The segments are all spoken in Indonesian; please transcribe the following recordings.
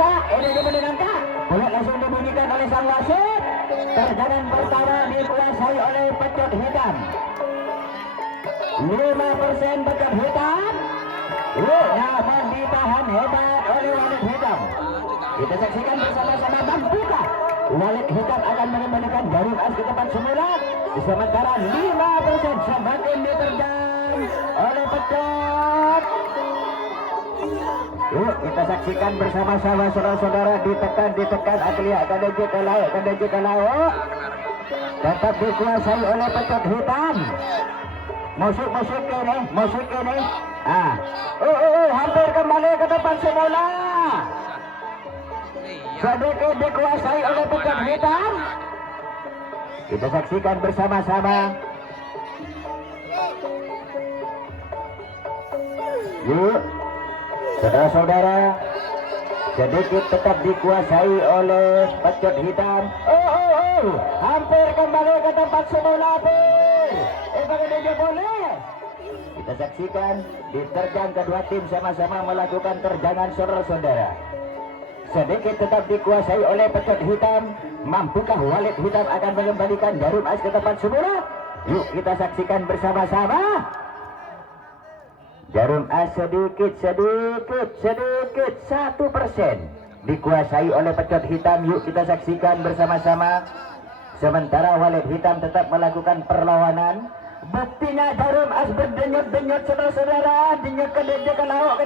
kah? Ini kemudian kah? Bola langsung dibunyikan oleh sang wasit. Terjangan pertama dikuasai oleh Pecot Hitam. 5% Pecot Hitam. Namun ditahan hebat oleh Walet Hitam. Kita saksikan bersama-sama, mampukah Walet Hitam akan mengembalikan Jarum As ke tempat semula. Sementara 5% semakin diterjang oleh Pecot. Yuk kita saksikan bersama-sama saudara-saudara, ditekan Aglia KDJ ke laut, tetap dikuasai oleh Pecot Hitam. Musik ini. Hampir kembali ke tempat semula. Sedikit dikuasai oleh Pecot Hitam. Kita saksikan bersama-sama. Yuk saudara-saudara, sedikit tetap dikuasai oleh Pecot Hitam. Hampir kembali ke tempat semula. Bagaimana dia boleh? Kita saksikan diterjang kedua tim sama-sama melakukan terjangan saudara-saudara. Sedikit tetap dikuasai oleh Pecot Hitam. Mampukah Walet Hitam akan mengembalikan Jarum As ke tempat semula? Yuk kita saksikan bersama-sama. Jarum As sedikit 1% dikuasai oleh Pecot Hitam. Yuk kita saksikan bersama-sama. Sementara Walet Hitam tetap melakukan perlawanan. Buktinya Jarum As berdenyut-denyut saudara-saudara. Denyut ke laut.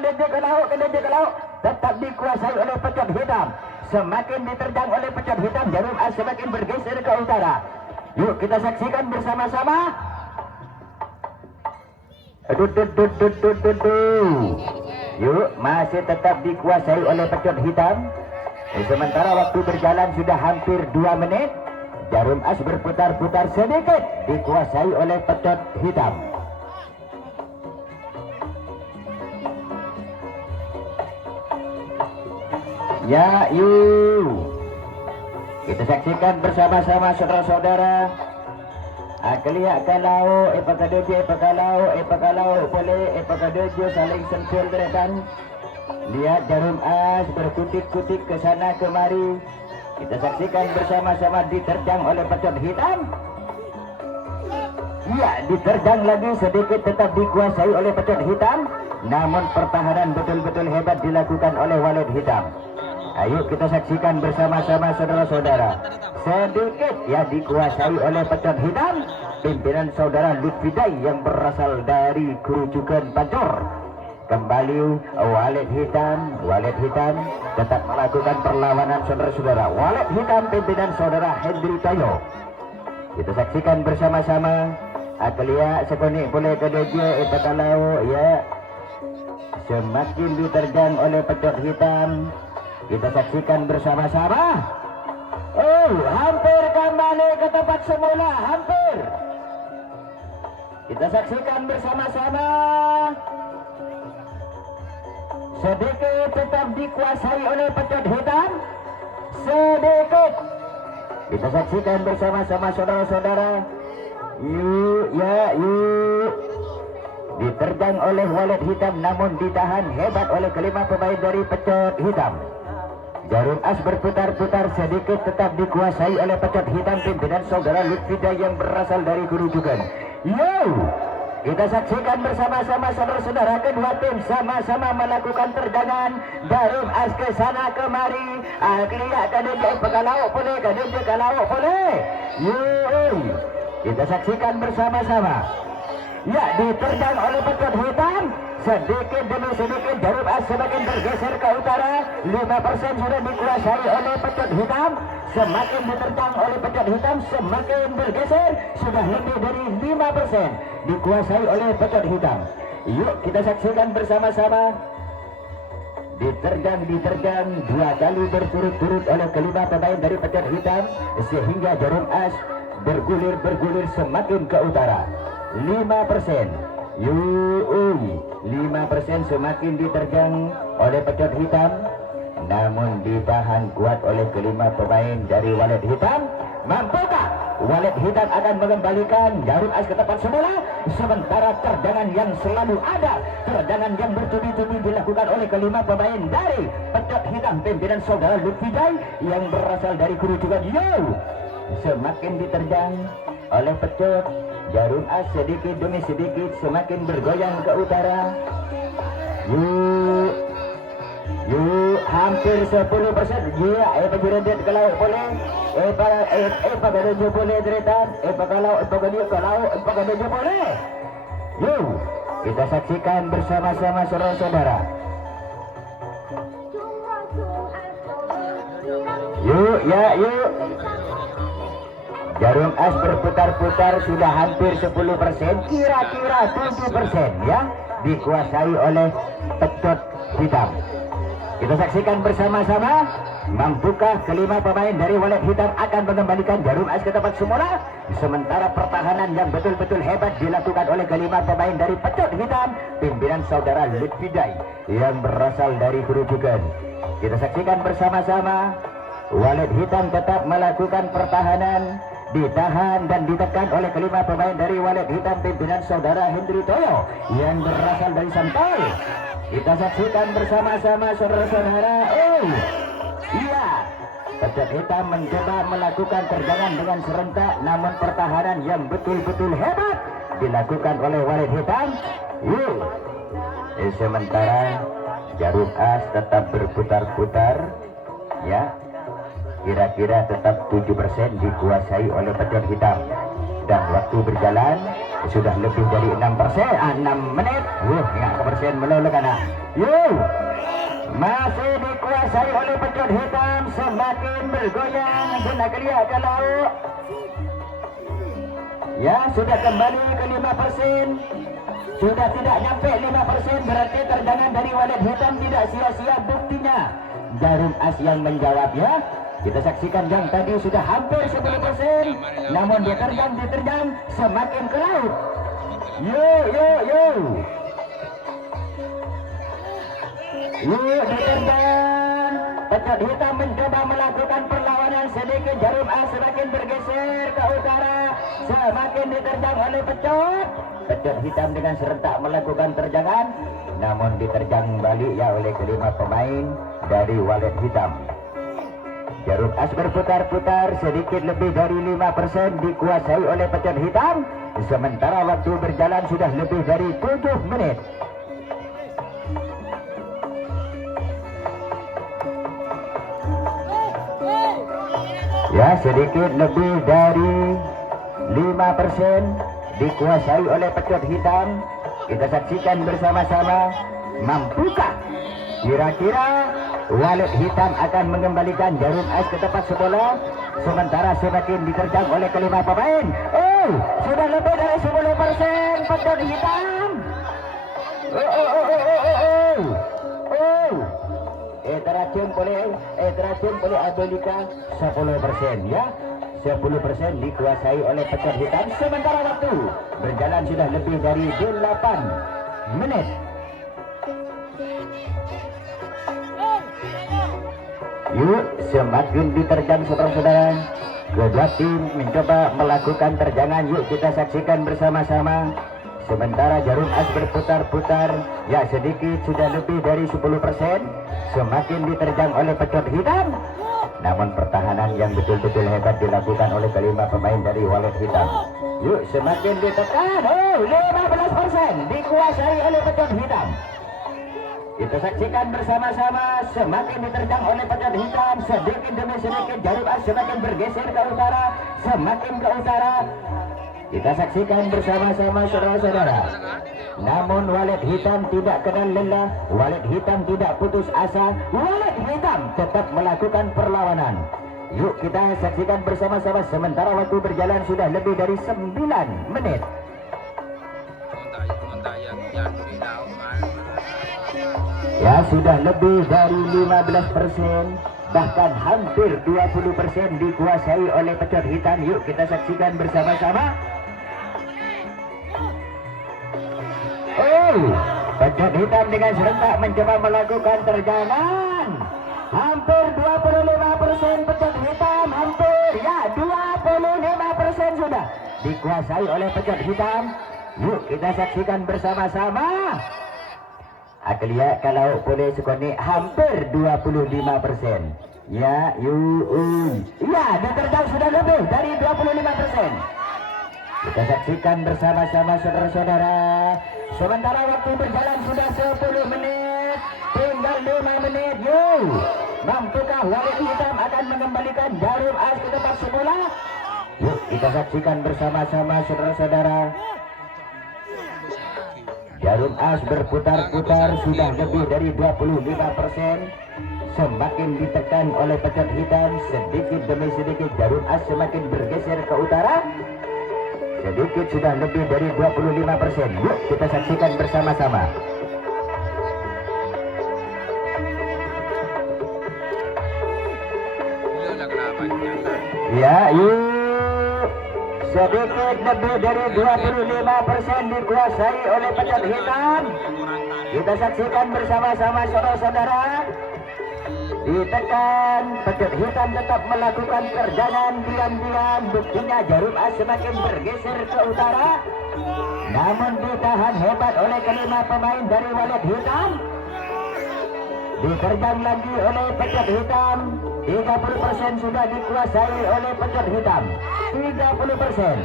Tetap dikuasai oleh Pecot Hitam. Semakin diterjang oleh Pecot Hitam, Jarum As semakin bergeser ke utara. Yuk kita saksikan bersama-sama. Yuk masih tetap dikuasai oleh Pecot Hitam. Sementara waktu berjalan sudah hampir 2 menit. Jarum As berputar-putar sedikit dikuasai oleh Pecot Hitam. Ya yuk kita saksikan bersama-sama saudara-saudara. Aglia kalau epakalau boleh epakadojo saling sentuh gerakan. Lihat Jarum As berkutik-kutik ke sana kemari. Kita saksikan bersama-sama diterjang oleh Pecot Hitam. Ya, diterjang lagi, sedikit tetap dikuasai oleh Pecot Hitam. Namun pertahanan betul-betul hebat dilakukan oleh Walet Hitam. Ayo kita saksikan bersama-sama saudara-saudara. Sedikit ya dikuasai oleh Pecot Hitam. Pimpinan saudara Lutfidai yang berasal dari Kerucukan Pancor. Kembali Walet Hitam tetap melakukan perlawanan saudara-saudara. Walet Hitam pimpinan saudara Hendri Tayo. Kita saksikan bersama-sama. Aglia sekonik boleh ke dia epakalau ya. Semakin diterjang oleh Pecot Hitam. Kita saksikan bersama-sama. Hampir kembali ke tempat semula, hampir. Kita saksikan bersama-sama. Sedikit tetap dikuasai oleh Pecot Hitam. Sedikit. Kita saksikan bersama-sama saudara-saudara. Yuk. Diterjang oleh Walet Hitam namun ditahan hebat oleh kelima pemain dari Pecot Hitam. Jarum As berputar-putar sedikit tetap dikuasai oleh Pecot Hitam pimpinan saudara Lutfida yang berasal dari Kerucukan. Kita saksikan bersama-sama saudara-saudara, kedua tim sama-sama melakukan terjangan. Jarum As ke sana kemari. Aglia KDJ Pekalau boleh, KDJ Kalau boleh. Kita saksikan bersama-sama. Ya, diterjang oleh Pecot Hitam. Sedikit demi sedikit Jarum As semakin bergeser ke utara. 5% sudah dikuasai oleh Pecot Hitam. Semakin diterjang oleh Pecot Hitam, semakin bergeser. Sudah lebih dari 5% dikuasai oleh Pecot Hitam. Yuk kita saksikan bersama-sama. Diterjang 2 kali berturut-turut oleh kelima pemain dari Pecot Hitam. Sehingga Jarum As bergulir semakin ke utara. 5%. 5% semakin diterjang oleh Pecot Hitam. Namun ditahan kuat oleh kelima pemain dari Walet Hitam. Mampukah walet hitam akan mengembalikan jarum as ke tempat semula. Sementara terjangan yang selalu ada, terjangan yang bertubi-tubi dilakukan oleh kelima pemain dari Pecot Hitam pimpinan saudara Lutfi Jai yang berasal dari kerucukan Yo. Semakin diterjang oleh Pecot, jarum as sedikit demi sedikit semakin bergoyang ke utara. Yuk hampir 10%. Ya, penjurandet ke laut boleh. Paganojo boleh deretan. Paganojo boleh. Yuk, kita saksikan bersama-sama saudara-saudara. Yuk. Jarum as berputar-putar sudah hampir 10%, kira-kira 7% ya, dikuasai oleh Pecot Hitam. Kita saksikan bersama-sama, mampukah kelima pemain dari walet hitam akan mengembalikan jarum as ke tempat semula. Sementara pertahanan yang betul-betul hebat dilakukan oleh kelima pemain dari Pecot Hitam pimpinan saudara Lutfi Jai yang berasal dari kerucukan. Kita saksikan bersama-sama, walet hitam tetap melakukan pertahanan, ditahan dan ditekan oleh kelima pemain dari walet hitam pimpinan saudara Hendri Toyo yang berasal dari Santai. Kita saksikan bersama-sama saudara-saudara. Iya, Pecot Hitam mencoba melakukan terjangan dengan serentak, namun pertahanan yang betul-betul hebat dilakukan oleh walet hitam. Sementara jarum as tetap berputar-putar ya, kira-kira tetap 7% dikuasai oleh Pecot Hitam. Dan waktu berjalan sudah lebih dari 6 menit. Ingat ke persen melulu kana. Masih dikuasai oleh Pecot Hitam, semakin bergoyang guna kelia ke laut. Ya, sudah kembali ke 5%. Sudah tidak nyampe 5%, berarti terjangan dari walet hitam tidak sia-sia buktinya. Jarum as yang menjawab ya. Kita saksikan yang tadi sudah hampir 10%, namun diterjang semakin ke laut. Diterjang. Pecot Hitam mencoba melakukan perlawanan sedikit, jarum as semakin bergeser ke utara, semakin diterjang oleh Pecot. Pecot Hitam dengan serentak melakukan terjangan, namun diterjang balik ya oleh kelima pemain dari walet hitam. Jarum as berputar-putar, sedikit lebih dari 5% dikuasai oleh Pecot Hitam. Sementara waktu berjalan sudah lebih dari 7 menit. Ya, sedikit lebih dari 5% dikuasai oleh Pecot Hitam. Kita saksikan bersama-sama, mampukah kira-kira walet hitam akan mengembalikan jarum as ke tempat semula, sementara semakin diterjang oleh kelima pemain. Sudah lebih dari 10% Pecot Hitam. Teracun boleh Abelika 10% ya. 10% dikuasai oleh Pecot Hitam, sementara waktu berjalan sudah lebih dari 8 menit. Semakin diterjang saudara-saudara. Kedua tim mencoba melakukan terjangan. Kita saksikan bersama-sama. Sementara jarum as berputar-putar, ya sedikit sudah lebih dari 10%, semakin diterjang oleh Pecot Hitam. Namun pertahanan yang betul-betul hebat dilakukan oleh kelima pemain dari walet hitam. Semakin ditekan. 15% dikuasai oleh Pecot Hitam. Kita saksikan bersama-sama, semakin diterjang oleh Pecot Hitam, sedikit demi sedikit jarum as semakin bergeser ke utara, semakin ke utara. Kita saksikan bersama-sama saudara-saudara. Namun walet hitam tidak kenal lelah, walet hitam tidak putus asa, walet hitam tetap melakukan perlawanan. Kita saksikan bersama-sama, sementara waktu berjalan sudah lebih dari 9 menit. Ya, sudah lebih dari 15%, bahkan hampir 20% dikuasai oleh Pecot Hitam. Kita saksikan bersama-sama. Pecot Hitam dengan serentak mencoba melakukan terjangan. Hampir 25% Pecot Hitam, hampir ya 25%. dikuasai oleh pecot hitam. Yuk kita saksikan bersama-sama. Aku lihat kalau boleh sekoni hampir 25%. Ya, ya, diterjang sudah lebih dari 25%. Kita saksikan bersama-sama saudara-saudara. Sementara waktu berjalan sudah 10 menit, tinggal 5 menit. Yuk, mampukah Walid Hitam akan mengembalikan Jarum As ke tempat semula? Yuk kita saksikan bersama-sama saudara-saudara. Jarum As berputar-putar sudah lebih dari 25%. Semakin ditekan oleh pecot hitam, sedikit demi sedikit Jarum As semakin bergeser ke utara. Sedikit sudah lebih dari 25%. Yuk kita saksikan bersama-sama. Ya, yuk. Sedikit lebih dari 25% dikuasai oleh pecot hitam. Kita saksikan bersama-sama saudara-saudara. Ditekan, pecot hitam tetap melakukan terjangan diam-diam. Buktinya Jarum As semakin bergeser ke utara. Namun ditahan hebat oleh kelima pemain dari Walid Hitam. Diterjang lagi oleh pecot hitam. 30% sudah dikuasai oleh pecot hitam. 30%.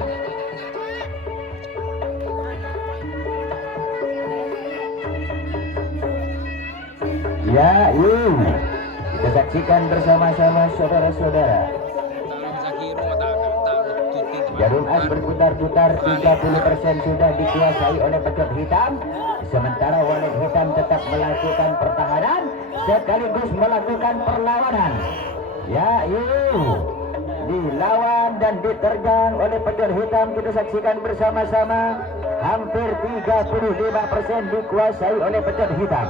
Ya, yuk. Kita saksikan bersama-sama saudara-saudara. Jarum As berputar-putar, 30% sudah dikuasai oleh pecot hitam. Sementara Walid Hitam tetap melakukan pertahanan sekaligus melakukan perlawanan. Ya, yuk. Dilawan dan diterjang oleh pecot hitam. Kita saksikan bersama-sama. Hampir 35% dikuasai oleh pecot hitam.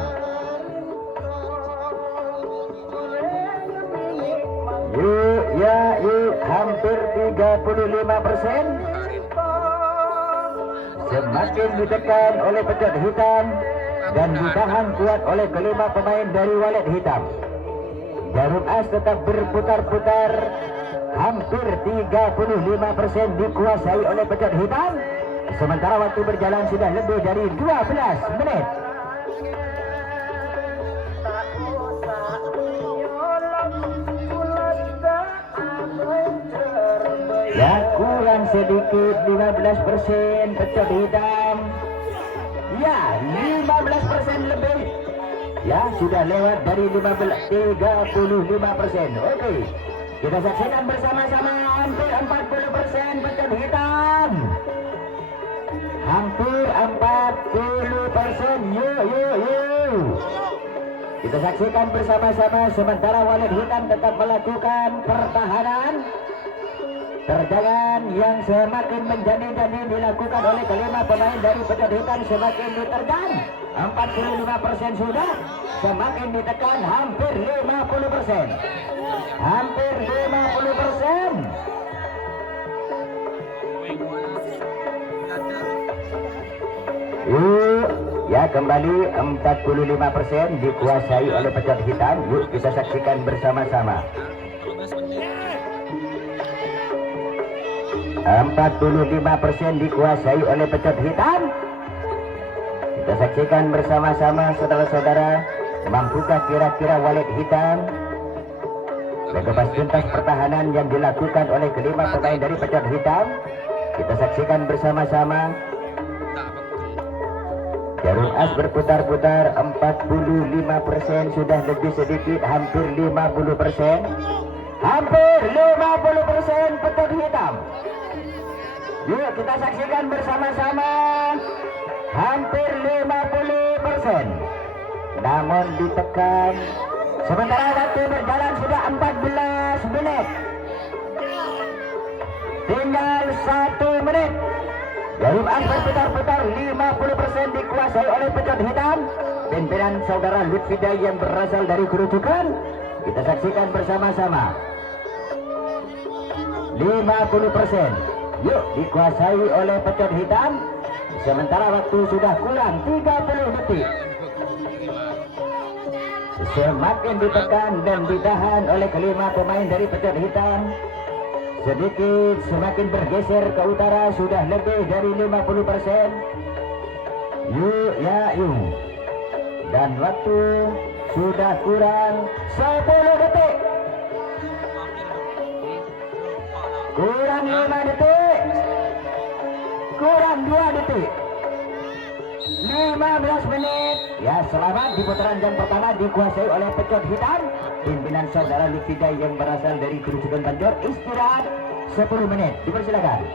Yuk, ya, yuk, hampir 35%. Semakin ditekan oleh pecot hitam dan ditahan kuat oleh kelima pemain dari Walid Hitam. Jarum As tetap berputar-putar. Hampir 35% dikuasai oleh pecot hitam. Sementara waktu berjalan sudah lebih dari 12 menit. Ya, kurang sedikit 15% pecot hitam. Ya, 15% lebih. Ya, sudah lewat dari 35%. Oke, kita saksikan bersama-sama. Hampir 40% pecot hitam. Hampir 40%. Yuk. Kita saksikan bersama-sama. Sementara Walid Hitam tetap melakukan pertahanan. Terjangan yang semakin menjadi-jadi dilakukan oleh kelima pemain dari pecot hitam semakin diterjang. 45% sudah. Semakin ditekan hampir 50%. Hampir 50%. Yuk, ya kembali 45% dikuasai oleh pecot hitam. Yuk kita saksikan bersama-sama. 45% dikuasai oleh pecot hitam. Kita saksikan bersama-sama saudara-saudara. Mampukah kira-kira Walid Hitam lepas tuntas pertahanan yang dilakukan oleh kelima pemain dari pecot hitam? Kita saksikan bersama-sama. Jarum As berputar-putar. 45% sudah lebih sedikit. Hampir 50%. Hampir 50% pecot hitam. Yuk kita saksikan bersama-sama. Hampir 50%. Namun ditekan. Sementara waktu berjalan sudah 14 menit. Tinggal 1 menit. Jarum As berputar-putar. 50% dikuasai oleh pecot hitam. Pimpinan saudara Lutfida yang berasal dari Kerucukan. Kita saksikan bersama-sama. 50%. Yuk dikuasai oleh pecot hitam. Sementara waktu sudah kurang 30 detik. Semakin ditekan dan ditahan oleh kelima pemain dari pecot hitam. sedikit semakin bergeser ke utara, sudah lebih dari 50%. Yuk ya yuk, dan waktu sudah kurang 10 detik, kurang 5 detik, kurang 2 detik, 15 menit. Ya, selamat di putaran jam pertama dikuasai oleh pecot hitam pimpinan saudara Lutfi Jai yang berasal dari Kerucukan Banjar. Istirahat 10 menit, dipersilakan.